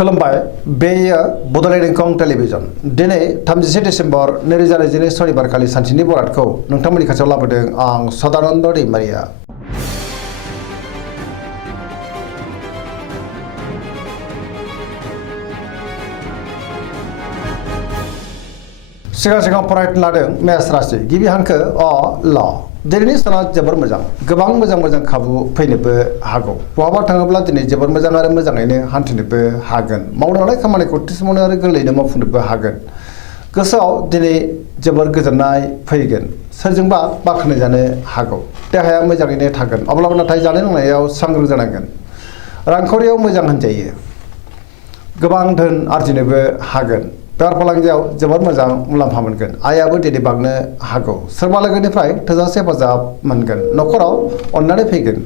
खुलुमबाय बेयो बड'लेण्ड इंखं टेलिभिजन दिनै 31 डिसेम्बर 2022 सनिबारखालि सानसेनि बरादखौ नोंथांमोननि खाथियाव लाबोदों आं सदानन्द दैमारिया। सिगां फरायनो लादों मेष राशि गिबि हांखो अ ल दिनैनि साना जोबोर मोजां गोबां मोजां खाबु फैनोबो हागौ बहाबा थाङोब्ला दिनै जोबोर मोजां आरो मोजाङैनो हान्थिनोबो हागोन मावनो लानाय खामानिखौ थिसमनो आरो गोरलैयैनो मावफुंनोबो हागोन गोसोआव दिनै जोबोर गोजोननाय फैगोन सोरजोंबा बाख्नाय जानो हागौ देहाया मोजाङैनो थागोन अब्लाबो नाथाय जानाय लोंनायाव सांग्रां जानांगोन रांखावरियाव मोजां होनजायो गोबां धोन आरजिनोबो हागोन बेफार फालांगियाव जोबोर मोजां मुलाम्फा मोनगोन आयाबो दिनै बांनो हागौ सोरबा लोगोनिफ्राय थोजासे हेफाजाब मोनगोन न'खराव अननानै फैगोन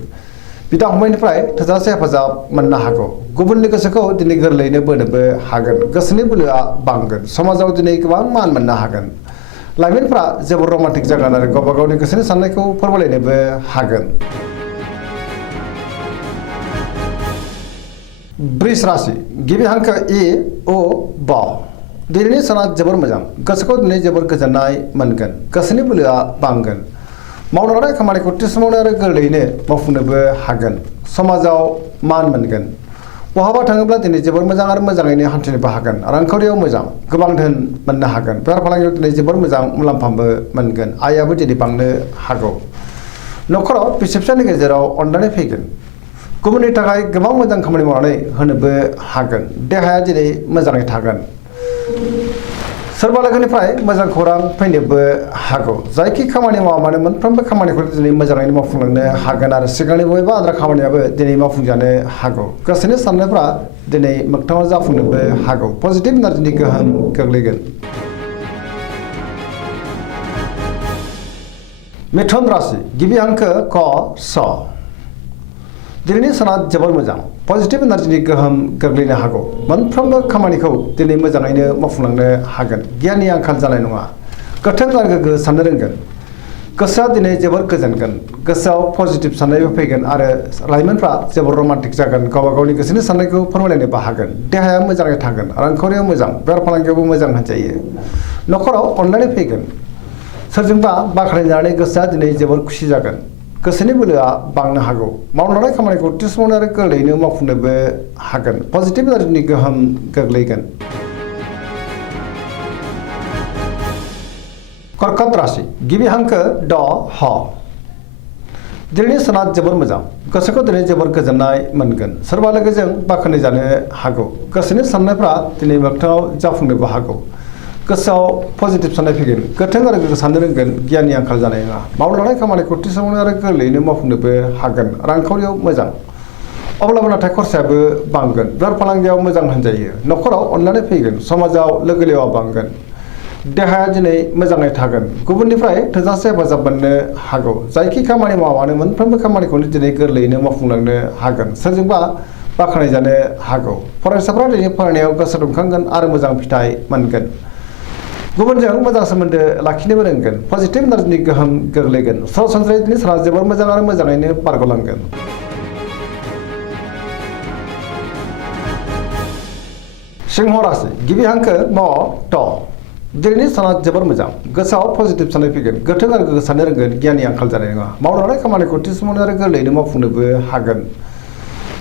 बिदा फंबायनिफ्राय थोजासे हेफाजाब मोननो हागौ गुबुननि गोसोखौ दिनै गोरलैयैनो बोनोबो हागोन गोसोनि बोलोआ बांगोन समाजाव दिनै गोबां मान मोननो हागोन लाइमोनफ्रा जोबोर रमान्टिक जागोन आरो गावबा गावनि गोसोनि साननायखौ फोरमायलायनोबो हागोन। वृष राशि गिबि हांखो इ अ ब दिनैनि साना जोबोर मोजां गोसोखौ दिनै जोबोर गोजोननाय मोनगोन गोसोनि बोलोआ बांगोन मावनो लानाय खामानिखौ थिसमनो आरो गोरलैयैनो मावफुंनोबो हागोन समाजाव मान मोनगोन बहाबा थाङोब्ला दिनै जोबोर मोजां आरो मोजाङैनो हान्थिनोबो हागोन रांखावरियाव मोजां गोबां धोन मोननो हागोन बेफार फालांगियाव दिनै जोबोर मोजां मुलाम्फाबो मोनगोन आयाबो दिनै बांनो हागौ न'खराव बिसि फिसायनि गेजेराव अननानै फैगोन गुबुननि थाखाय गोबां मोजां खामानि मावनानै होनोबो हागोन देहाया दिनै मोजाङै थागोन सोरबा लोगोनिफ्राय मोजां खौरां फैनोबो हागौ जायखि खामानि मावा मानो मोनफ्रोमबो खामानिखौ दिनै मोजाङैनो मावफुंलांनो हागोन आरो सिगांनि बबेबा आद्रा खामानियाबो दिनै मावफुंजानो हागौ गोसोनि साननायफ्रा दिनै मोगथाङाव जाफुंनोबो हागौ पजिटिभ एनार्जिनि गोहोम गोग्लैगोन। मिथुन राशि गिबि हांखो क स दिनैनि साना जोबोर मोजां पजिटिभ एनार्जिनि गोहोम गोग्लैनो हागौ मोनफ्रोमबो खामानिखौ दिनै मोजाङैनो मावफुंलांनो हागोन गियाननि आंखाल जानाय नङा गोथों आरो गोग्गो साननो रोंगोन गोसोआ दिनै जोबोर गोजोनगोन गोसोआव पजिटिभ साननायबो फैगोन आरो लाइमोनफ्रा जोबोर रमान्टिक जागोन गावबा गावनि गोसोनि साननायखौ फोरमायलायनोबो हागोन देहाया मोजाङै थागोन रांखावरियाव मोजां बेफार फालांगियावबो मोजां होनजायो न'खराव अननानै फैगोन सोरजोंबा बाख्नायजानानै गोसोआ दिनै जोबोर खुसि जागोन गोसोनि बोलोआ बांनो हागौ मावनो लानाय खामानिखौ थिसमनो आरो गोरलैयैनो मावफुंनोबो हागोन पजिटिभ एनार्जिनि गोहोम गोग्लैगोन। कर्कट राशि गिबि हांखो ड ह दिनैनि साना जोबोर मोजां गोसोखौ दिनै जोबोर गोजोननाय मोनगोन सोरबा लोगोजों बाख्नाय जानो हागौ गोसोनि साननायफ्रा दिनै मोगथाङाव जाफुंनोबो हागौ गोसोआव पजिटिभ साननाय फैगोन गोथों आरो गोग्गो साननो रोंगोन गियाननि आंखाल जानाय नङा मावनो लानाय खामानिखौ थिसमनो आरो गोरलैयैनो मावफुंनोबो हागोन रांखावरियाव मोजां अब्लाबो नाथाय खरसायाबो बांगोन बेफार फालांगियाव मोजां होनजायो न'खराव अननानै फैगोन समाजाव लोगो लेवा बांगोन देहाया दिनै मोजाङै थागोन गुबुननिफ्राय थोजासे हेफाजाब मोननो हागौ जायखि खामानि मावानो मोनफ्रोमबो खामानिखौनो दिनै गोरलैयैनो मावफुंलांनो हागोन सोरजोंबा बाख्नाय जानो हागौ फरायसाफ्रा दिनै फरायनायाव गोसो दुंखांगोन आरो मोजां फिथाइ मोनगोन गुबुनजों मोजां सोमोन्दो लाखिनोबो रोंगोन पजिटिभ एनार्जिनि गोहोम गोग्लैगोन सरासनस्रायै दिनै साना जोबोर मोजां आरो मोजाङैनो बारग'लांगोन। सिंह राशि गिबि हांखो म ट दिनैनि साना जोबोर मोजां गोसोआव पजिटिभ साननाय फैगोन गोथों आरो गोग्गो साननो रोंगोन गियाननि आंखाल जानाय नङा मावनो लानाय खामानिखौ थिसमनो आरो गोरलैयैनो मावफुंनोबो हागोन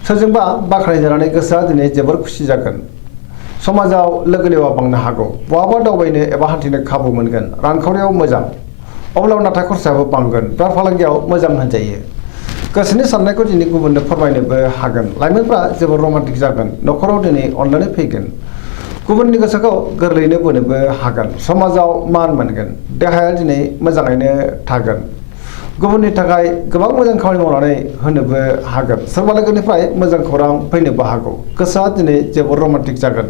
सोरजोंबा बाख्नायजानानै गोसोआ दिनै जोबोर खुसि जागोन समाजाव लोगो लेवा बांनो हागौ बहाबा दावबायनो एबा हान्थिनो खाबु मोनगोन रांखावरियाव मोजां अब्लाबो नाथाय खरसायाबो बांगोन बेफार फालांगियाव मोजां होनजायो गोसोनि साननायखौ दिनै गुबुननो फोरमायनोबो हागोन लाइमोनफ्रा जोबोर रमान्टिक जागोन न'खराव दिनै अननानै फैगोन गुबुननि गोसोखौ गोरलैयैनो बोनोबो हागोन समाजाव मान मोनगोन देहाया दिनै मोजाङैनो थागोन गुबुननि थाखाय गोबां मोजां खामानि मावनानै होनोबो हागोन सोरबा लोगोनिफ्राय मोजां खौरां फैनोबो हागौ गोसोआ दिनै जोबोर रमान्टिक जागोन।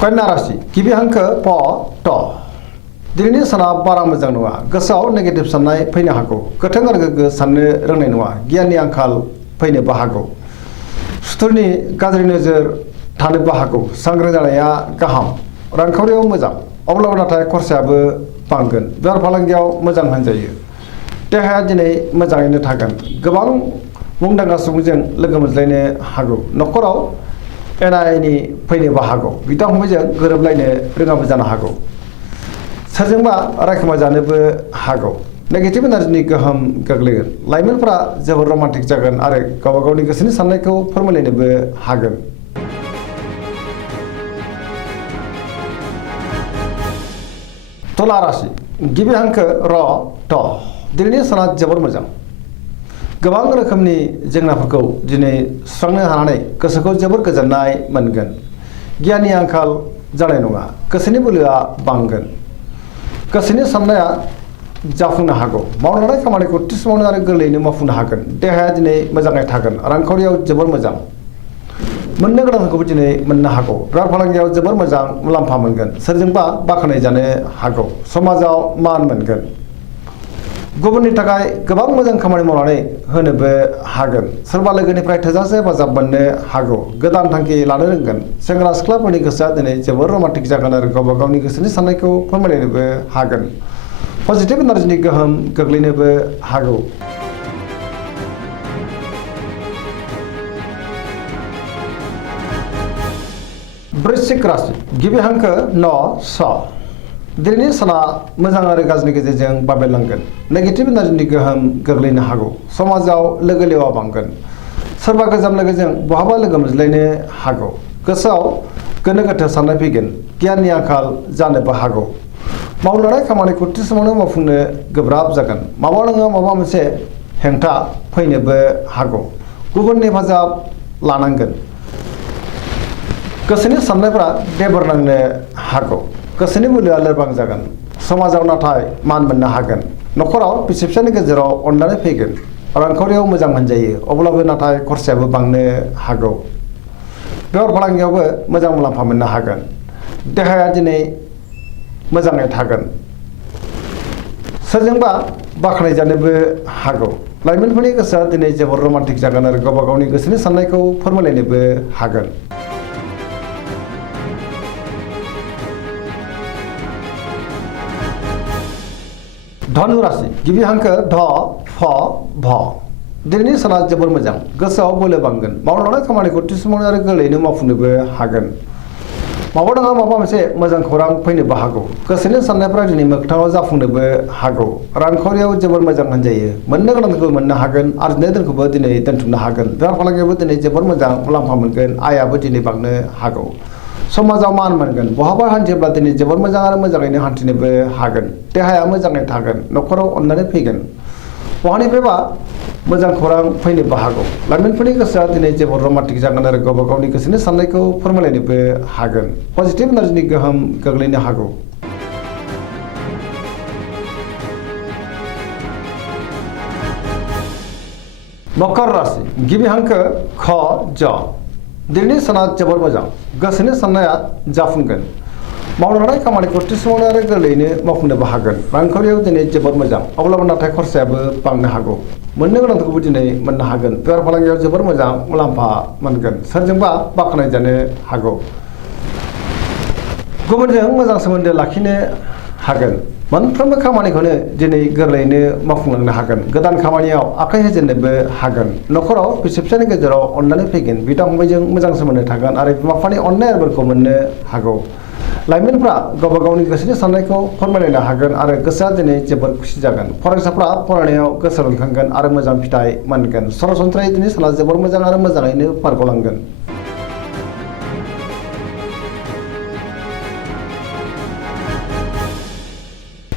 कन्या राशि गिबि हांखो प ट दिनैनि साना बारा मोजां नङा गोसोआव नेगेटिभ साननाय फैनो हागौ गोथों आरो गोग्गो साननो रोंनाय नङा गियाननि आंखाल फैनोबो हागौ सुथुरनि गाज्रि नोजोर थानोबो हागौ सांग्रां जानाया गाहाम रांखावरियाव मोजां अब्लाबो नाथाय खरसायाबो बांगोन बेफार फालांगियाव मोजां होनजायो देहाया दिनै मोजाङैनो थागोन गोबां मुंदांखा सुबुंजों लोगो मोनज्लायनो हागौ न'खराव एना एनि फैनोबो हागौ बिदा फंबायजों गोरोबलायनो रोङाबो जानो हागौ सोरजोंबा रायखोमा जानोबो हागौ नेगेटिभ एनार्जिनि गोहोम गोग्लैगोन लाइमोनफोरा जोबोर रमान्टिक जागोन आरो गावबा गावनि गोसोनि साननायखौ फोरमायलायनोबो हागोन तुला राशि गिबि हांखो र ट दिनैनि साना जोबोर मोजां गोबां रोखोमनि जेंनाफोरखौ दिनै सुस्रांनो हानानै गोसोखौ जोबोर गोजोननाय मोनगोन गियाननि आंखाल जानाय नङा गोसोनि बोलोआ बांगोन गोसोनि साननाया जाफुंनो हागौ मावनो लानाय खामानिखौ थि समावनो आरो गोरलैयैनो मावफुंनो हागोन देहाया दिनै मोजाङै थागोन रांखावरियाव जोबोर मोजां मोननो गोनांखौबो दिनै मोननो हागौ रां फालांगियाव जोबोर मोजां मुलाम्फा मोनगोन सोरजोंबा बाख्नाय जानो हागौ समाजाव मान मोनगोन गुबुननि थाखाय गोबां मोजां खामानि मावनानै होनोबो हागोन सोरबा लोगोनिफ्राय थोजासे हेफाजाब मोननो हागौ गोदान थांखि लानो रोंगोन सेंग्रा सिख्लाफोरनि गोसोआ दिनै जोबोर रमान्टिक जागोन आरो गावबा गावनि गोसोनि साननायखौ फोरमायलायनोबो हागोन पजिटिभ एनार्जिनि गोहोम गोग्लैनोबो हागौ वृश्चिक राशि गिबि हांखो न स दिनैनि साना मोजां आरो गाज्रिनि गेजेरजों बाबेरलांगोन नेगेटिभ एनार्जिनि गोहोम गोग्लैनो हागौ समाजाव लोगो लेवा बांगोन सोरबा गोजाम लोगोजों बहाबा लोगो मोनज्लायनो हागौ गोसोआव गोनो गोथो साननाय फैगोन गियाननि आंखाल जानोबो हागौ मावनो लानाय खामानिखौ थि समावनो मावफुंनो गोब्राब जागोन माबा नङा माबा मोनसे हेंथा फैनोबो हागौ गुबुननि हेफाजाब लानांगोन गोसोनि साननायफोरा बेबर नांनो हागौ गोसोनि बोलोआ लोरबां जागोन समाजाव नाथाय मान मोननो हागोन न'खराव बिसि फिसायनि गेजेराव अनलायनाय फैगोन रांखावरियाव मोजां मोनजायो अब्लाबो नाथाय खरसायाबो बांनो हागौ बेफार फालांगियावबो मोजां मुलाम्फा मोननो हागोन देहाया दिनै मोजाङै थागोन सोरजोंबा बाख्नाय जानोबो हागौ लाइमोनफोरनि गोसोआ दिनै जोबोर रमान्टिक जागोन आरो गावबा गावनि गोसोनि साननायखौ फोरमायलायनोबो हागोन धनु राशि गिबि हांखो ध फ भ दिनैनि साना जोबोर मोजां गोसोआव बोलो बांगोन मावनो लानाय खामानिखौ थि समावनो आरो गोरलैयैनो मावफुंनोबो हागोन माबा नङा माबा मोनसे मोजां खौरां फैनोबो हागौ गोसोनि साननायफ्रा दिनै मोगथाङाव जाफुंनोबो हागौ रांखावरियाव जोबोर मोजां मोनजायो मोननो गोनांखौ मोननो हागोन आरजिनाय दोनखौबो दिनै दोनथुमनो हागोन बेफार फालांगियावबो दिनै जोबोर मोजां मुलाम्फा मोनगोन आयाबो दिनै बांनो हागौ समाजाव मान मोनगोन बहाबा हान्थियोब्ला दिनै जोबोर मोजां आरो मोजाङैनो हान्थिनोबो हागोन देहाया मोजाङै थागोन न'खराव अननानै फैगोन बहानिफ्रायबा मोजां खौरां फैनोबो हागौ लाइमोनफोरनि गोसोआ दिनै जोबोर रमान्टिक जागोन आरो गावबा गावनि गोसोनि साननायखौ फोरमायलायनोबो हागोन पजिटिभ एनार्जिनि गोहोम गोग्लैनो हागौ मकर राशि गिबि हांखो ख ज दिनैनि साना जोबोर मोजां गोसोनि साननाया जाफुंगोन मावनो लानाय खामानिखौ थि समावनो आरो गोरलैयैनो मावफुंनोबो हागोन रांखावरियाव दिनै जोबोर मोजां अब्लाबो नाथाय खरसायाबो बांनो हागौ मोननो गोनांखौबो दिनै मोननो हागोन बेफार फालांगियाव जोबोर मोजां मुलाम्फा मोनगोन सोरजोंबा बाख्नाय जानो हागौ गुबुनजों मोजां सोमोन्दो लाखिनो हागोन मोनफ्रोमबो खामानिखौनो दिनै गोरलैयैनो मावफुंलांनो हागोन गोदान खामानियाव आखाइ होजेननोबो हागोन न'खराव बिसि फिसायनि गेजेराव अननानै फैगोन बिदा फंबायजों मोजां सोमोन्दो थागोन आरो बिमा बिफानि अननाय आरोफोरखौ मोननो हागौ लाइमोनफ्रा गावबा गावनि गोसोनि साननायखौ फोरमायलायनो हागोन आरो गोसोआ दिनै जोबोर खुसि जागोन फरायसाफ्रा फरायनायाव गोसो दुंखांगोन आरो मोजां फिथाइ मोनगोन सरासनस्रायै दिनै साना जोबोर मोजां आरो मोजाङैनो बारग'लांगोन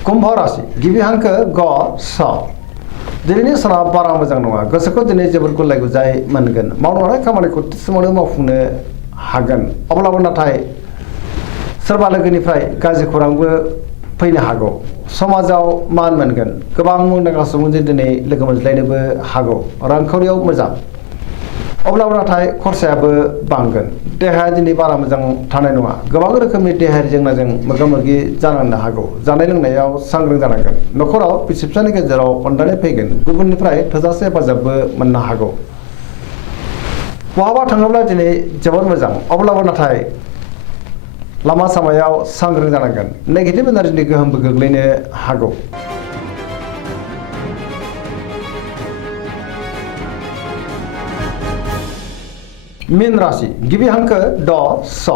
कुम्भ राशि गिबि हांखो ग स दिनैनि साना बारा मोजां नङा गोसोखौ दिनै जोबोर गुलाय गुजाय मोनगोन मावनो लानाय खामानिखौ थि समावनो मावफुंनो हागोन अब्लाबो नाथाय सोरबा लोगोनिफ्राय गाज्रि खौरांबो फैनो हागौ समाजाव मान मोनगोन गोबां मुंदांखा सुबुंजों दिनै लोगो मोनज्लायनोबो हागौ रांखावरियाव मोजां अब्लाबो नाथाय खरसायाबो बांगोन देहाया दिनै बारा मोजां थानाय नङा गोबां रोखोमनि देहायारि जेंनाजों मोगा मोगि जानांनो हागौ जानाय लोंनायाव सांग्रां जानांगोन न'खराव बिसि फिसायनि गेजेराव अनलायनाय फैगोन गुबुननिफ्राय थोजासे हेफाजाबबो मोननो हागौ बहाबा थाङोब्ला दिनै जोबोर मोजां अब्लाबो नाथाय लामा सामायाव सांग्रां जानांगोन नेगेटिभ एनार्जिनि गोहोमबो गोग्लैनो हागौ मीन राशि गिबि हांखो ड स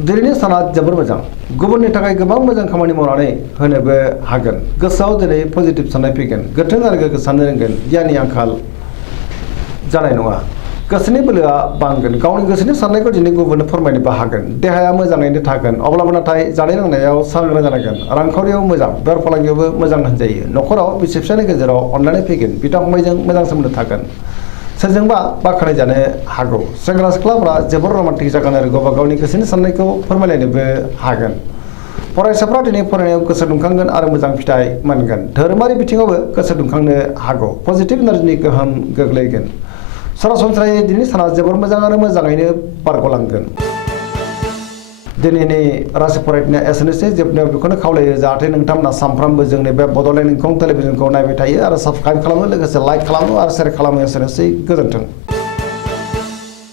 दिनैनि साना जोबोर मोजां गुबुननि थाखाय गोबां मोजां खामानि मावनानै होनोबो हागोन गोसोआव दिनै पजिटिभ साननाय फैगोन गोथों आरो गोग्गो साननो रोंगोन गियाननि आंखाल जानाय नङा गोसोनि बोलोआ बांगोन गावनि गोसोनि साननायखौ दिनै गुबुननो फोरमायनोबो हागोन देहाया मोजाङैनो थागोन अब्लाबो नाथाय जानाय लोंनायाव सांग्रां जानांगोन रांखावरियाव मोजां बेफार फालांगियावबो मोजां होनजायो न'खराव बिसि फिसायनि गेजेराव अनलायनाय फैगोन बिदा फंबायजों मोजां सोमोन्दो थागोन सोरजोंबा बाख्नाय जानो हागौ सेंग्रा सिख्लाफोरा जोबोर रमान्टिक जागोन आरो गावबा गावनि गोसोनि साननायखौ फोरमायलायनोबो हागोन फरायसाफ्रा दिनै फरायनायाव गोसो दुंखांगोन आरो मोजां फिथाइ मोनगोन धोरोमारि बिथिङावबो गोसो दुंखांनो हागौ पजिटिभ एनार्जिनि गोहोम गोग्लैगोन सरासनस्रायै दिनै साना जोबोर मोजां आरो मोजाङैनो बारग'लांगोन दिनैनि राशि फरायनाया एसेनोसै जोबनायाव बेखौनो खावलायो जाहाथे नोंथांमोना सानफ्रामबो जोंनि बे बड'लेण्ड इंखं टेलिभिजनखौ नायबाय थायो आरो साबस्क्राइब खालामो लोगोसे लाइक खालामो आरो शेयार खालामो एसेनोसै गोजोन्थों।